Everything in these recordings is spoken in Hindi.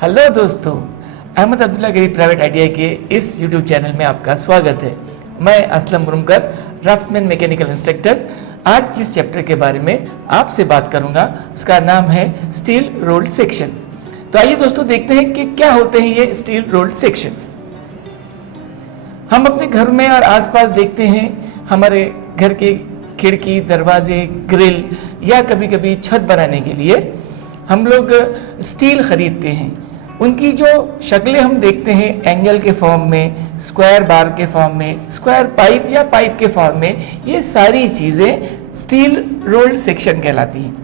हेलो दोस्तों, अहमद अब्दुल्ला गरीब प्राइवेट आईटीआई के इस यूट्यूब चैनल में आपका स्वागत है। मैं असलम मुरमकर, ड्राफ्ट्समैन मैकेनिकल इंस्ट्रक्टर। आज जिस चैप्टर के बारे में आपसे बात करूंगा उसका नाम है स्टील रोल्ड सेक्शन। तो आइए दोस्तों देखते हैं कि क्या होते हैं ये स्टील रोल्ड सेक्शन। हम अपने घर में और आसपास देखते हैं, हमारे घर के खिड़की, दरवाजे, ग्रिल या कभी कभी छत बनाने के लिए हम लोग स्टील खरीदते हैं। उनकी जो शक्लें हम देखते हैं एंगल के फॉर्म में, स्क्वायर बार के फॉर्म में, स्क्वायर पाइप या पाइप के फॉर्म में, ये सारी चीज़ें स्टील रोल्ड सेक्शन कहलाती हैं।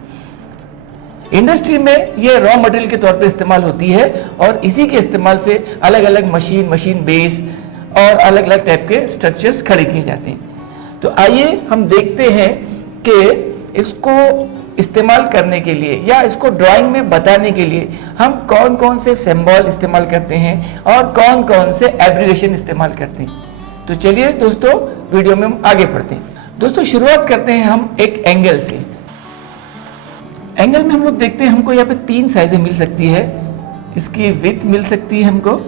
इंडस्ट्री में ये रॉ मटेरियल के तौर पे इस्तेमाल होती है और इसी के इस्तेमाल से अलग अलग मशीन बेस और अलग अलग टाइप के स्ट्रक्चर्स खड़े किए जाते हैं। तो आइए हम देखते हैं कि इसको इस्तेमाल करने के लिए या इसको ड्राइंग में बताने के लिए हम कौन कौन से सिंबल इस्तेमाल करते हैं और कौन कौन से एब्रिविएशन इस्तेमाल करते हैं। तो चलिए दोस्तों वीडियो में हम आगे बढ़ते हैं। दोस्तों शुरुआत करते हैं हम एक एंगल से। एंगल में हम लोग देखते हैं हमको यहाँ पे 3 साइजें मिल सकती है। इसकी विड्थ मिल सकती है, हमको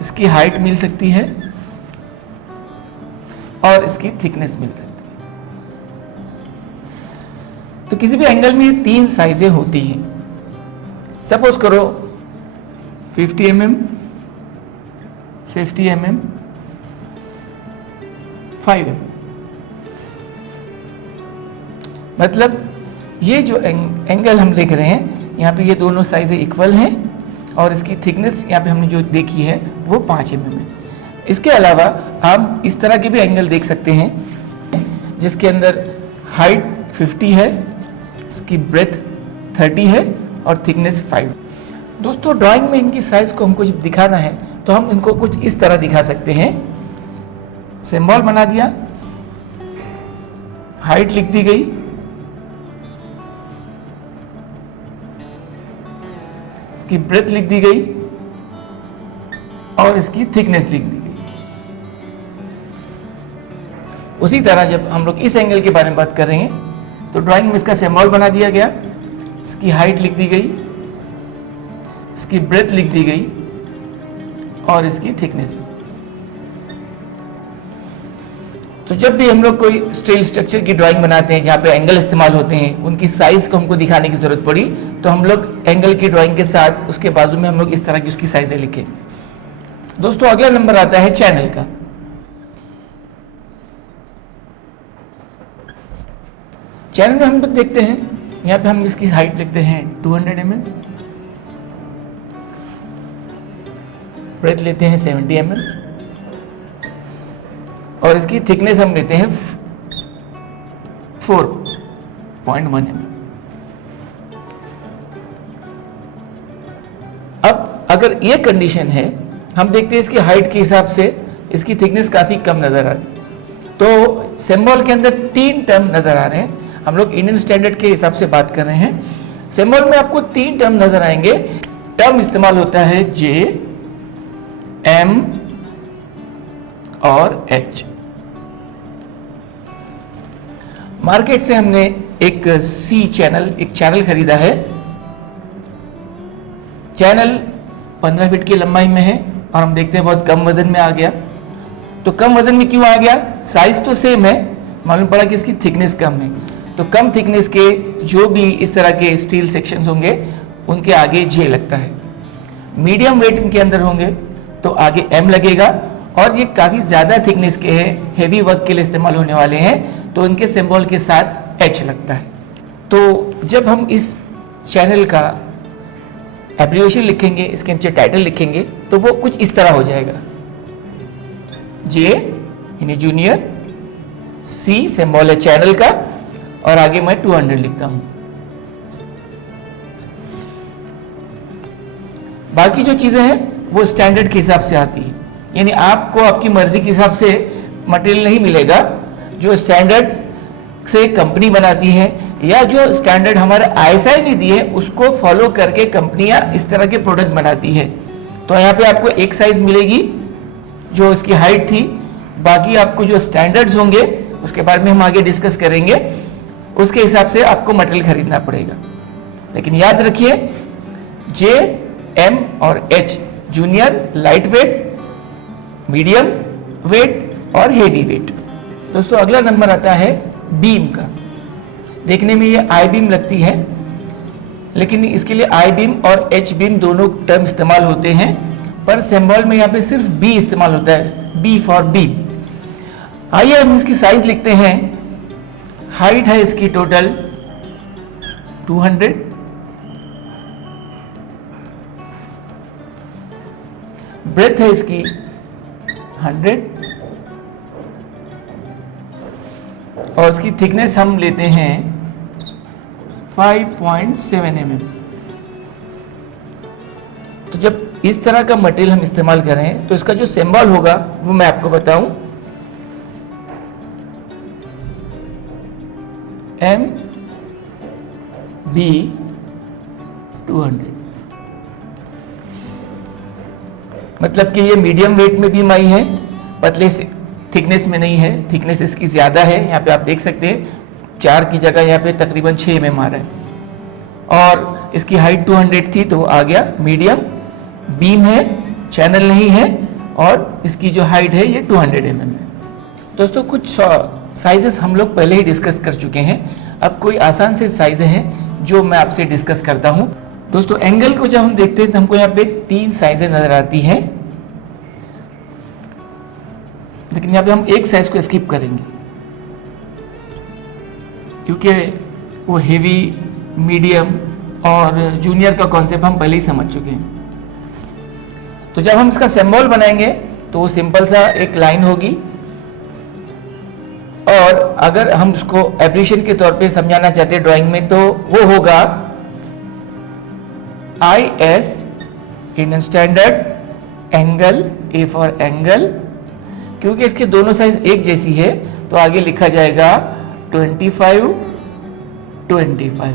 इसकी हाइट मिल सकती है और इसकी थिकनेस मिल सकती है। तो किसी भी एंगल में 3 साइजें होती हैं। सपोज करो 50 mm, 50 mm, 5 mm। मतलब ये जो एंगल हम देख रहे हैं यहाँ पे ये दोनों साइजें इक्वल हैं और इसकी थिकनेस यहाँ पे हमने जो देखी है वो 5 mm है। इसके अलावा हम इस तरह के भी एंगल देख सकते हैं जिसके अंदर हाइट 50 है, इसकी ब्रेथ 30 है और थिकनेस 5। दोस्तों ड्राइंग में इनकी साइज को हमको जब दिखाना है तो हम इनको कुछ इस तरह दिखा सकते हैं। सिंबल बना दिया, हाइट लिख दी गई, इसकी ब्रेथ लिख दी गई और इसकी थिकनेस लिख दी गई। उसी तरह जब हम लोग इस एंगल के बारे में बात कर रहे हैं तो ड्राइंग में इसका सिंबल बना दिया गया, इसकी हाइट लिख दी गई, इसकी ब्रेथ लिख दी गई और इसकी थिकनेस। तो जब भी हम लोग कोई स्टील स्ट्रक्चर की ड्राइंग बनाते हैं जहां पे एंगल इस्तेमाल होते हैं, उनकी साइज को हमको दिखाने की जरूरत पड़ी तो हम लोग एंगल की ड्राइंग के साथ उसके बाजू में हम लोग इस तरह की उसकी साइजें लिखें। दोस्तों अगला नंबर आता है चैनल का। चैनल में हम लोग देखते हैं यहाँ पे हम इसकी हाइट लिखते हैं 200 mm, ब्रेथ लेते हैं 70 mm और इसकी थिकनेस हम लेते हैं 4.1 mm। अब अगर ये कंडीशन है, हम देखते हैं इसकी हाइट के हिसाब से इसकी थिकनेस काफी कम नजर आ रही है। तो सिंबल के अंदर 3 टर्म नजर आ रहे हैं। हम लोग इंडियन स्टैंडर्ड के हिसाब से बात कर रहे हैं। सिंबल में आपको 3 टर्म नजर आएंगे। टर्म इस्तेमाल होता है J, M और H। मार्केट से हमने एक एक चैनल खरीदा है। चैनल 15 फीट की लंबाई में है और हम देखते हैं बहुत कम वजन में आ गया। तो कम वजन में क्यों आ गया? साइज तो सेम है, मालूम पड़ा कि इसकी थिकनेस कम है। तो कम थिकनेस के जो भी इस तरह के स्टील सेक्शंस होंगे उनके आगे J लगता है। मीडियम वेट इनके अंदर होंगे तो आगे M लगेगा और ये काफ़ी ज़्यादा थिकनेस के हैं, हेवी वर्क के लिए इस्तेमाल होने वाले हैं तो इनके सिंबल के साथ H लगता है। तो जब हम इस चैनल का एब्रिविएशन लिखेंगे, इसके नीचे टाइटल लिखेंगे तो वो कुछ इस तरह हो जाएगा। J यानी जूनियर, C सिंबल है चैनल का और आगे मैं 200 लिखता हूं। बाकी जो चीजें हैं वो स्टैंडर्ड के हिसाब से आती है, यानी आपको आपकी मर्जी के हिसाब से मटेरियल नहीं मिलेगा। जो स्टैंडर्ड से कंपनी बनाती है या जो स्टैंडर्ड हमारे ISI ने दिए उसको फॉलो करके कंपनियां इस तरह के प्रोडक्ट बनाती है। तो यहाँ पे आपको एक साइज मिलेगी जो इसकी हाइट थी। बाकी आपको जो स्टैंडर्ड्स होंगे उसके बारे में हम आगे डिस्कस करेंगे, उसके हिसाब से आपको मटेरियल खरीदना पड़ेगा। लेकिन याद रखिए J, M और H junior, light weight, medium wait और हेवी वेट। दोस्तों अगला नंबर आता है बीम का। देखने में ये आई बीम लगती है, लेकिन इसके लिए आई बीम और एच बीम दोनों टर्म इस्तेमाल होते हैं, पर सिंबल में यहाँ पे सिर्फ बी इस्तेमाल होता है, बी फॉर बीम। आइए हम इसकी साइज लिखते हैं। हाइट है इसकी टोटल 200, ब्रेथ है इसकी 100 और इसकी थिकनेस हम लेते हैं 5.7 mm। तो जब इस तरह का मटेरियल हम इस्तेमाल करें तो इसका जो सिंबल होगा वो मैं आपको बताऊं, MB200। मतलब कि ये मीडियम वेट में भी आई है, पतले से थिकनेस में नहीं है। थिकनेस इसकी ज़्यादा है, यहाँ पे आप देख सकते हैं 4 की जगह यहाँ पे तकरीबन 6 mm आ रहा है। और इसकी हाइट 200 थी तो आ गया मीडियम, बीम है, चैनल नहीं है और इसकी जो हाइट है ये 200 mm है। दोस्तों कुछ साइजेस हम लोग पहले ही डिस्कस कर चुके हैं, अब कोई आसान से साइज हैं जो मैं आपसे डिस्कस करता हूँ। दोस्तों एंगल को जब हम देखते हैं तो हमको यहाँ पे 3 साइजें नजर आती हैं, लेकिन यहाँ पे हम एक साइज को स्किप करेंगे क्योंकि वो हेवी, मीडियम और जूनियर का कॉन्सेप्ट हम पहले ही समझ चुके हैं। तो जब हम इसका सिंबल बनाएंगे तो वो सिंपल सा एक लाइन होगी, और अगर हम उसको एब्रिविएशन के तौर पे समझाना चाहते हैं ड्राइंग में तो वो होगा IS, Indian standard angle, A for angle. क्योंकि इसके दोनों साइज एक जैसी है तो आगे लिखा जाएगा 25, 25।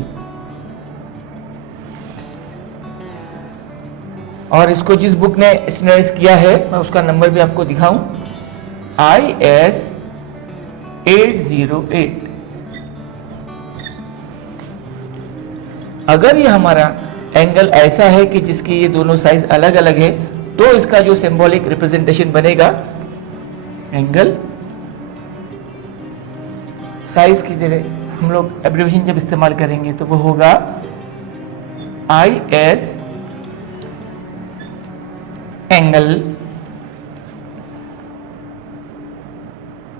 और इसको जिस बुक ने स्टैंडर्डाइज किया है मैं उसका नंबर भी आपको दिखाऊं, IS 808। अगर ये हमारा एंगल ऐसा है कि जिसकी ये दोनों साइज अलग अलग है तो इसका जो सिंबॉलिक रिप्रेजेंटेशन बनेगा, एंगल साइज की जगह हम लोग एब्रिविएशन जब इस्तेमाल करेंगे तो वो होगा IS एंगल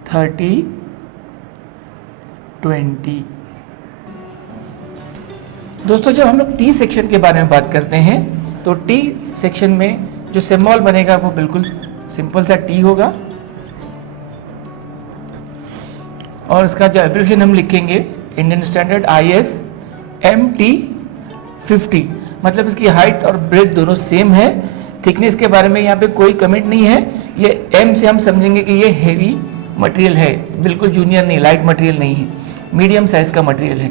30, 20। दोस्तों जब हम लोग टी सेक्शन के बारे में बात करते हैं तो टी सेक्शन में जो सिंबल बनेगा वो बिल्कुल सिंपल सा टी होगा, और इसका जो एब्रिविएशन हम लिखेंगे इंडियन स्टैंडर्ड IS MT50। मतलब इसकी हाइट और ब्रेथ दोनों सेम है। थिकनेस के बारे में यहाँ पे कोई कमेंट नहीं है, ये M से हम समझेंगे कि ये हेवी मटेरियल है, बिल्कुल जूनियर नहीं, लाइट मटेरियल नहीं है, मीडियम साइज का मटेरियल है।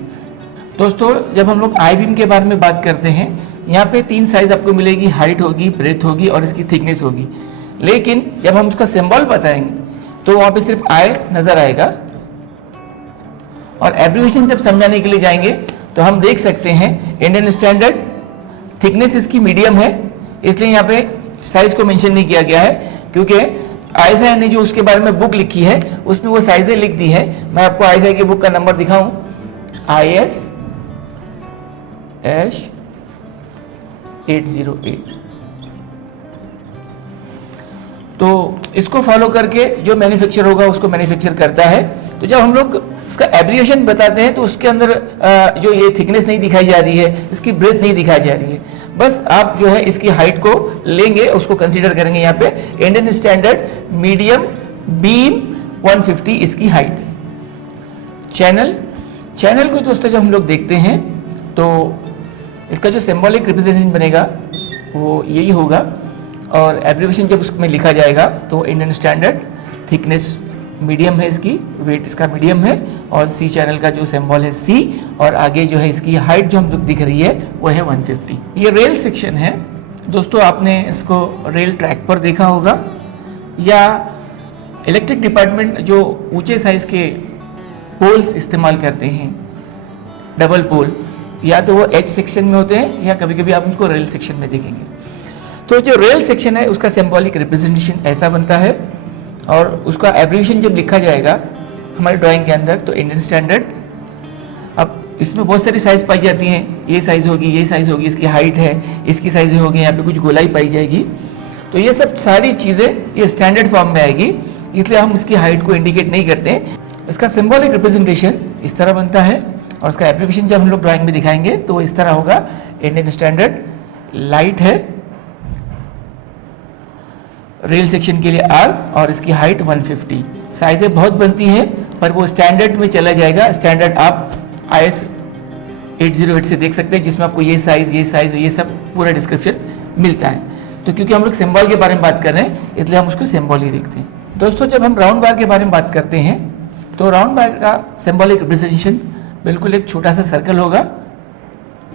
दोस्तों जब हम लोग आई बीम के बारे में बात करते हैं, यहाँ पे 3 साइज आपको मिलेगी, हाइट होगी, ब्रेथ होगी और इसकी थिकनेस होगी। लेकिन जब हम उसका सिंबल बताएंगे तो वहाँ पे सिर्फ I नजर आएगा, और एब्रिविएशन जब समझाने के लिए जाएंगे तो हम देख सकते हैं इंडियन स्टैंडर्ड, थिकनेस इसकी मीडियम है, इसलिए यहाँ पे साइज को मेंशन नहीं किया गया है, क्योंकि ISI ने जो उसके बारे में बुक लिखी है उसमें वो साइजें लिख दी है। मैं आपको ISI की बुक का नंबर दिखाऊं, IS 808। तो इसको फॉलो करके जो मैन्युफैक्चर होगा उसको मैन्युफैक्चर करता है। तो जब हम लोग इसका एब्रिविएशन बताते हैं तो उसके अंदर जो ये थिकनेस नहीं दिखाई जा रही है, इसकी ब्रेथ नहीं दिखाई जा रही है, बस आप जो है इसकी हाइट को लेंगे, उसको कंसीडर करेंगे। यहाँ पे इंडियन स्टैंडर्ड मीडियम बीम 150 इसकी हाइट। चैनल को दोस्तों जब हम लोग देखते हैं तो इसका जो सिंबॉलिक रिप्रेजेंटेशन बनेगा वो यही होगा, और एब्रिविएशन जब उसमें लिखा जाएगा तो इंडियन स्टैंडर्ड, थिकनेस मीडियम है इसकी, वेट इसका मीडियम है, और सी चैनल का जो सिंबल है C, और आगे जो है इसकी हाइट जो हम दिख रही है वो है 150। ये रेल सेक्शन है दोस्तों, आपने इसको रेल ट्रैक पर देखा होगा, या इलेक्ट्रिक डिपार्टमेंट जो ऊंचे साइज के पोल्स इस्तेमाल करते हैं, डबल पोल, या तो वो एच सेक्शन में होते हैं या कभी कभी आप उसको रेल सेक्शन में देखेंगे। तो जो रेल सेक्शन है उसका सिंबॉलिक रिप्रेजेंटेशन ऐसा बनता है, और उसका एब्रिविएशन जब लिखा जाएगा हमारे ड्राइंग के अंदर तो इंडियन स्टैंडर्ड। अब इसमें बहुत सारी साइज़ पाई जाती हैं, ये साइज़ होगी, ये साइज़ होगी, इसकी हाइट है, इसकी साइज़ होगी, यहाँ पे कुछ गोलाई पाई जाएगी। तो ये सब सारी चीज़ें ये स्टैंडर्ड फॉर्म में आएगी, इसलिए हम इसकी हाइट को इंडिकेट नहीं करते। इसका सिंबॉलिक रिप्रेजेंटेशन इस तरह बनता है, और उसका एब्रिविएशन जब हम लोग ड्राइंग में दिखाएंगे तो वो इस तरह होगा। इंडियन स्टैंडर्ड लाइट है, रेल सेक्शन के लिए R, और इसकी हाइट 150। साइज़ें बहुत बनती हैं पर वो स्टैंडर्ड में चला जाएगा। स्टैंडर्ड आप IS 808 से देख सकते हैं, जिसमें आपको ये साइज़ ये सब पूरा डिस्क्रिप्शन मिलता है। तो क्योंकि हम लोग सिंबल के बारे में बात कर रहे हैं इसलिए हम उसको सिंबल ही देखते हैं। दोस्तों, जब हम राउंड बार के बारे में बात करते हैं तो राउंड बार का सिंबॉलिक रिप्रेजेंटेशन बिल्कुल एक छोटा सा सर्कल होगा,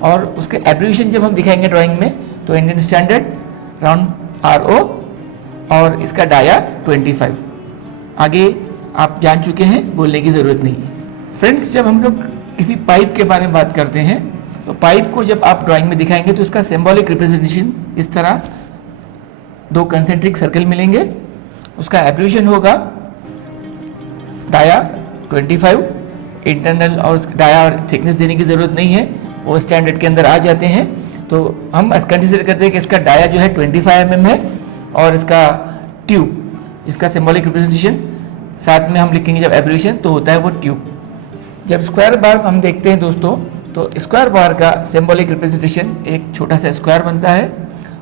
और उसके एब्रिविएशन जब हम दिखाएंगे ड्राइंग में तो इंडियन स्टैंडर्ड राउंड RO, और इसका डाया 25। आगे आप जान चुके हैं, बोलने की ज़रूरत नहीं है। फ्रेंड्स, जब हम लोग किसी पाइप के बारे में बात करते हैं तो पाइप को जब आप ड्राइंग में दिखाएंगे तो उसका सिंबॉलिक रिप्रेजेंटेशन इस तरह 2 कंसेंट्रिक सर्कल मिलेंगे। उसका एब्रिविएशन होगा डाया 25। इंटरनल और डाया और थिकनेस देने की ज़रूरत नहीं है, वो स्टैंडर्ड के अंदर आ जाते हैं। तो हम कंसिडर करते हैं कि इसका डाया जो है 25 mm है, और इसका ट्यूब, इसका सिंबॉलिक रिप्रेजेंटेशन साथ में हम लिखेंगे जब एब्रिविएशन तो होता है वो ट्यूब। जब स्क्वायर बार हम देखते हैं दोस्तों, तो स्क्वायर बार का सिंबॉलिक रिप्रेजेंटेशन एक छोटा सा स्क्वायर बनता है,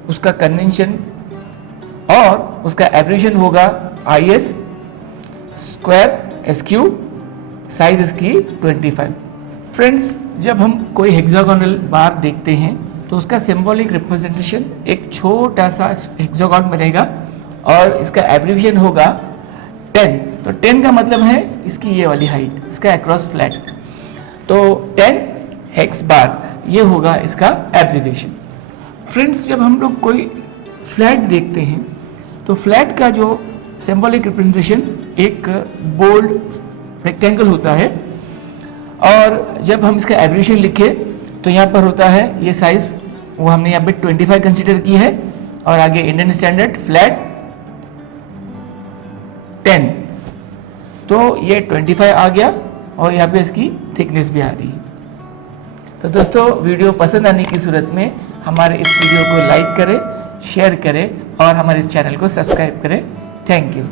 उसका कन्वेंशन और उसका एब्रिविएशन होगा IS स्क्वायर SQ, साइज इसकी 25। फ्रेंड्स, जब हम कोई हेक्सागोनल बार देखते हैं तो उसका सिंबॉलिक रिप्रेजेंटेशन एक छोटा सा हेक्सागोन बनेगा, और इसका एब्रिविएशन होगा 10। तो 10 का मतलब है इसकी ये वाली हाइट, इसका अक्रॉस फ्लैट। तो 10 हेक्स बार ये होगा इसका एब्रिविएशन। फ्रेंड्स, जब हम लोग कोई फ्लैट देखते हैं तो फ्लैट का जो सिंबॉलिक रिप्रेजेंटेशन एक बोल्ड रेक्टेंगल होता है, और जब हम इसका एब्रिविएशन लिखे तो यहाँ पर होता है ये साइज, वो हमने यहाँ पे 25 कंसीडर की है, और आगे इंडियन स्टैंडर्ड फ्लैट 10। तो ये 25 आ गया, और यहाँ पे इसकी थिकनेस भी आ रही है। तो दोस्तों, वीडियो पसंद आने की सूरत में हमारे इस वीडियो को लाइक करें, शेयर करें और हमारे इस चैनल को सब्सक्राइब करें। Thank you.